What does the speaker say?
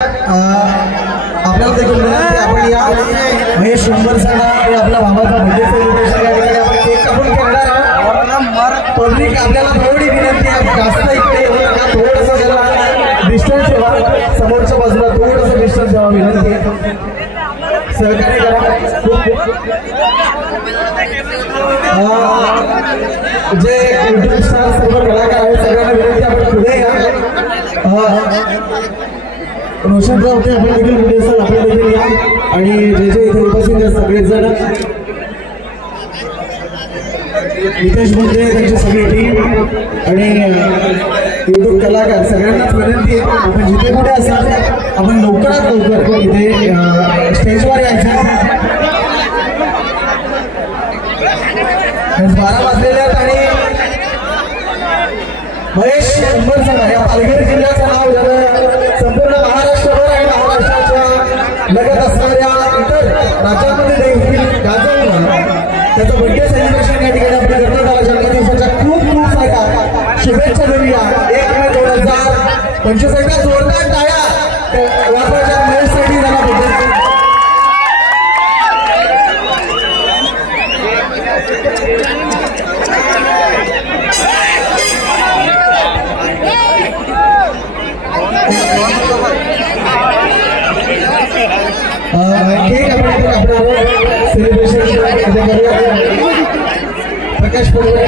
आपल्याला देखील विनंती आपण या महेश शंभरसाला आणि आपल्या भावाचा बर्थडे सेलिब्रेशन या ठिकाणी आपण केक कापून करणार आहोत। पब्लिक आपल्याला थोडी विनंती आहे, जास्त इकडे येऊ नका, थोडंसं जरा डिस्टन्स ठेवा, समोरच्या बाजूला थोडंसं डिस्टन्स ठेवा, विनंती आहे, सहकार्य करा। जे युट्यूब स्टार सर्व कलाकार आहेत सगळ्यांना विनंती आपण पुढे या। रोशनराव होते आपण देखील पुढे सर आपण देखील या आणि जे जे इथे उपस्थित आहेत सगळेजण नितेश बोलते त्यांची सगळी टीम आणि युट्यूब कलाकार सगळ्यांनाच विनंती आहे आपण जिथे कुठे असाल आपण लवकरात लवकर इथे स्टेजवर यायचं। 12 वाजलेले आहेत आणि महेश शंभरसाला या पालघर जिल्ह्याचं नाव झालं संपूर्ण महाराष्ट्रभर आणि महाराष्ट्राच्या लगत असणाऱ्या इतर राज्यांमध्ये देखील गाजवलं। त्याचं बर्थडे सेलिब्रेशन या ठिकाणी आपण करण्यात आलं। जन्मदिवसाच्या खूप खूप साऱ्या शुभेच्छा देऊया। 1 मे 2025 जोरदार टाळ्या वाजवायच्या महेशसाठी झाला बर्थडे। प्रकाश पडवळे